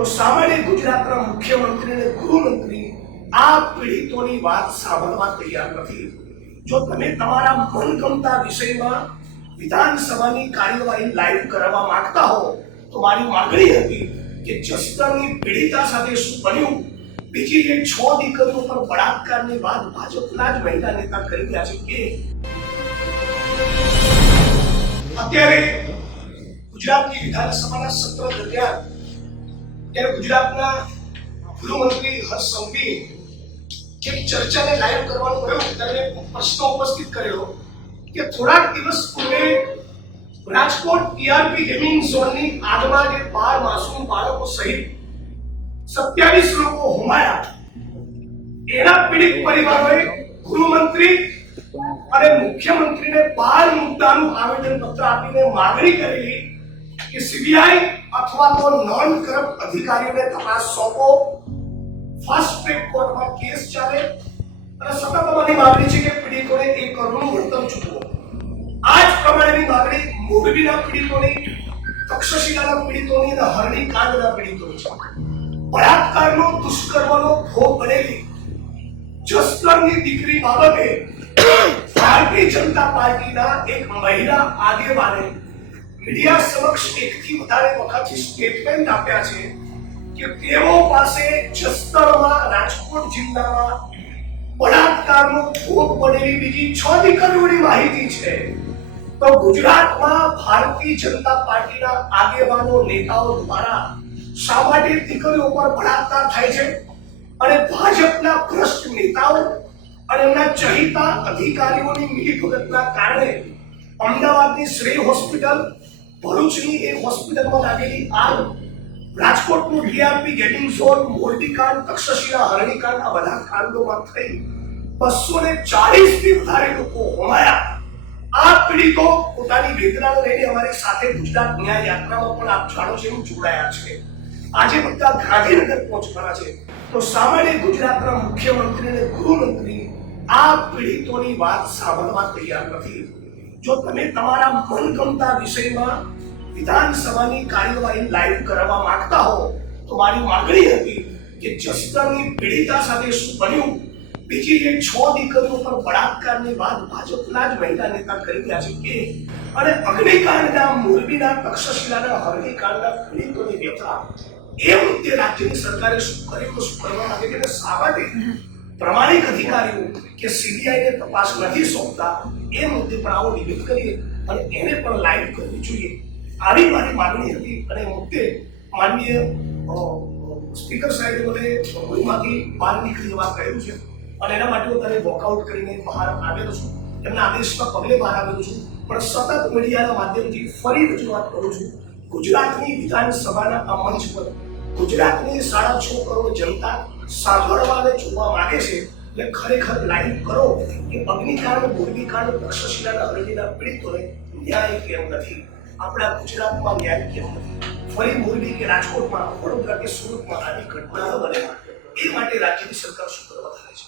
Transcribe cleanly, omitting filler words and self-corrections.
તો સામાન્ય ગુજરાતના મુખ્યમંત્રી અને ગૃહમંત્રી આ પીડિતોની વાત સાંભળવા તૈયાર નથી। જો તમે તમારા મનગમતા વિષયમાં વિધાનસભાની કાર્યવાહી લાઈવ કરવા માંગતા હો તો મારી માંગણી હતી કે જસદણની પીડિતા સાથે શું બન્યું, બીજી જે 6 દીકરીઓ પર બળાત્કારની વાત ભાજપના જ મહિલા નેતા કરી રહ્યા છે કે અત્યારે ગુજરાતની વિધાનસભાના સત્ર દરમિયાન ત્યારે ગુજરાતના ગૃહમંત્રી હર્ષ સંઘવી એક ચર્ચાને લાઈવ કરવાનું કહ્યું ત્યારે પ્રશ્ન ઉપસ્થિત કરેલો કે થોડાક દિવસ પૂર્વે રાજકોટ ટીઆરપી ગેમિંગ ઝોનની આગમાં જે 12 માસૂમ બાળકો સહિત 27 લોકો હોમાયા, એના પીડિત પરિવારોએ ગૃહમંત્રી અને મુખ્યમંત્રીને 12 મુદ્દાનું આવેદનપત્ર આપીને માંગણી કરેલી કે સીબીઆઈ અથવા તો નોન કરપ્ટ અધિકારીઓને તપાસ સોંપો, ફાસ્ટ ટ્રેક કોર્ટમાં કેસ ચાલે અને સતત અમારી માંગણી છે કે પીડિતોને 1 કરોડનું વળતર ચૂકવો। આ જ પ્રમાણેની માંગણી મોરબીના પીડિતોની, તક્ષશિલાના પીડિતોની અને હરણીકાંડના પીડિતોની છે। બળાત્કારનો દુષ્કર્મનો ભોગ બનેલી જસદણની દીકરી બાબતે ભારતીય જનતા પાર્ટીના એક મહિલા આગેવાને મીડિયા સમક્ષ એકથી વધારે વખત સ્ટેટમેન્ટ આપ્યા છે કે તેઓ પાસે જસદણમાં રાજકોટ જિલ્લામાં બળાત્કારનો ભોગ બનેલી બીજી 6 દીકરીઓની માહિતી છે। તો ગુજરાતમાં ભારતીય જનતા પાર્ટીના આગેવાનો નેતાઓ દ્વારા શા માટે દીકરીઓ પર બળાત્કાર થાય છે અને ભાજપના ભ્રષ્ટ નેતાઓ અને એમના ચહિતા અધિકારીઓની મિલીભગતના કારણે અમદાવાદની શ્રેય હોસ્પિટલ, ભરૂચની એક હોસ્પિટલમાં લાગેલી આગ, રાજકોટનું ટીઆરપી ગેમિંગ ઝોન, મોરબી કાંડ, તક્ષશિલા, હરણીકાંડ આ બધા કાંડોમાં થઈ 240 થી વધારે લોકો હોમાયા। આ પીડિતો પોતાની વેદનાને લઈને અમારી સાથે ગુજરાત ન્યાય યાત્રામાં પણ આપ જાણો છો એવું જોડાયા છે। આજે બધા ગાંધીનગર પહોંચવાના છે। તો સામાન્ય ગુજરાતના મુખ્યમંત્રી અને ગૃહમંત્રી આ પીડિતોની વાત સાંભળવા તૈયાર નથી। જો તમે તમારા મનગમતા વિષયમાં વિધાનસભાની કાર્યવાહી લાઈવ કરવા માંગતા હો તો મારી માંગણી હતી કે જસદણની પીડિતા સાથે શું બન્યું, બીજી જે 6 દીકરીઓ પર બળાત્કારની વાત ભાજપના જ મહિલા નેતા કરી રહ્યા છે કે અને અગ્નિકાંડના, મોરબીના, તક્ષશિલાના, હરણીકાંડના પીડિતોની વ્યથા એ મુદ્દે રાજ્યની સરકારે શું કર્યું, શું કરવા માંગે છે અને શા માટે પ્રમાણિક અધિકારીઓ કે સીબીઆઈને તપાસ નથી સોંપતા એ મુદ્દે પણ આવો નિવેદન કરીએ અને એને પણ લાઈવ કરવી જોઈએ। આવી મારી માંગણી હતી અને મુદ્દે માનનીય સ્પીકર સાહેબે મને ગૃહમાંથી બહાર નીકળી જવા કહ્યું છે અને એના માટે હું તને વોકઆઉટ કરીને બહાર આવેલો છું, એમના આદેશના પગલે બહાર આવેલો છું। પણ સતત મીડિયાના માધ્યમથી ફરી રજૂઆત કરું છું, ગુજરાતની વિધાનસભાના આ મંચ પર ગુજરાતની 6.5 કરોડ જનતા સાંભળવા અને જોવા માંગે છે એટલે ખરેખર લાઈવ કરો કે અગ્નિકાંડ, મોરબીકાંડ, તક્ષશિલાના હરણીના પીડિતોને ન્યાય કેમ નથી, આપણા ગુજરાતમાં ન્યાય કેમ નથી, ફરી મોરબી કે રાજકોટમાં, વડોદરા કે સુરતમાં આવી ઘટના ન બને એ માટે રાજ્યની સરકાર શું કરવા થાય છે।